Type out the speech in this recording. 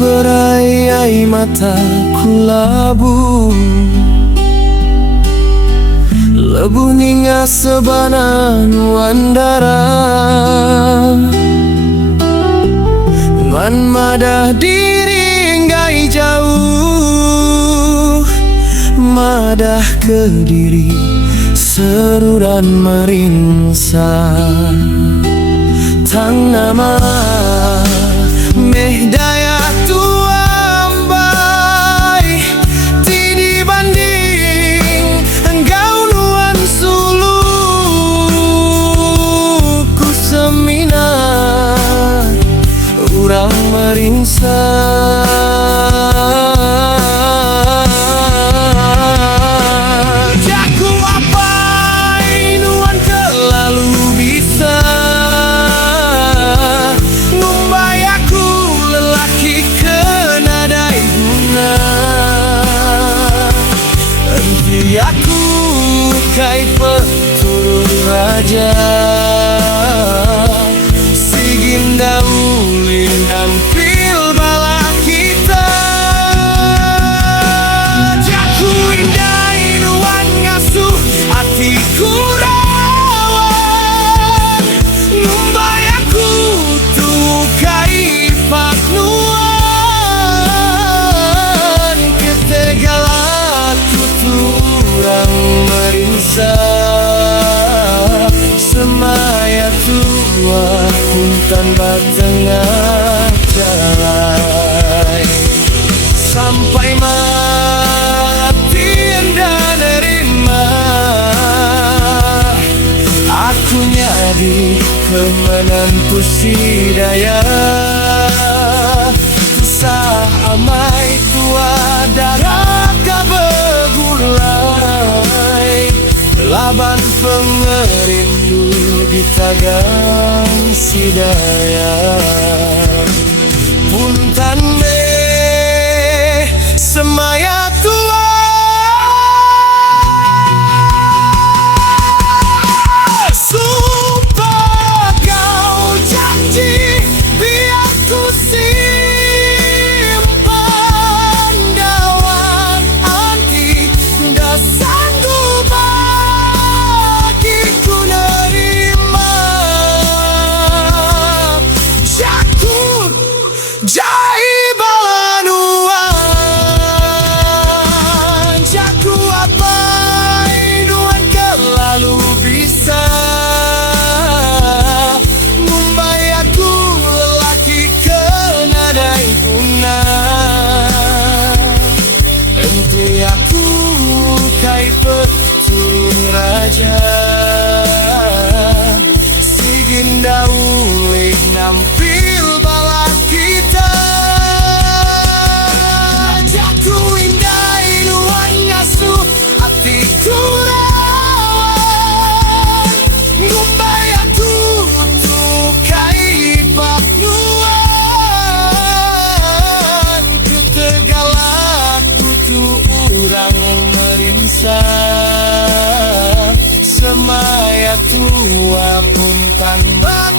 berayai mataku labu, lebu ninga sebanan wandara. Man madah diri ngai jauh, madah ke diri seru dan merinsa. Tang nama meh daya tuambai, tidi banding engkau nuan sulu. Ku seminat urang merinsa. Aku kai peturun raja, siginda ulin dan pil bala kita. Jaku indah inuan ngasuh hatiku rawan, numbai aku tuh kai paknuan ketegalan kurang merinsa. Semaya tua pun tanpa tengah jalan, sampai mati anda nerima. Aku nyari kemenantu si daya, sah amai tua darah kabegulai. Laban pengerindu di tagang si daya, puntan me semaya tua. Sumpah kau janji biar ku simpan dalam hati, dah sanggup bagiku nerima. Jakut jai balanuan, jaku apa inuan kelalu bisa. Numbai aku lelaki kenadai guna, enti aku kai peturun raja, siginda ulik nampil bala kita. Jaku indah inuan ngasuh hatiku rawan, numbai aku tuh kai paknuan ketegalan tuh urang merinsa. Semaya tua pun tanpa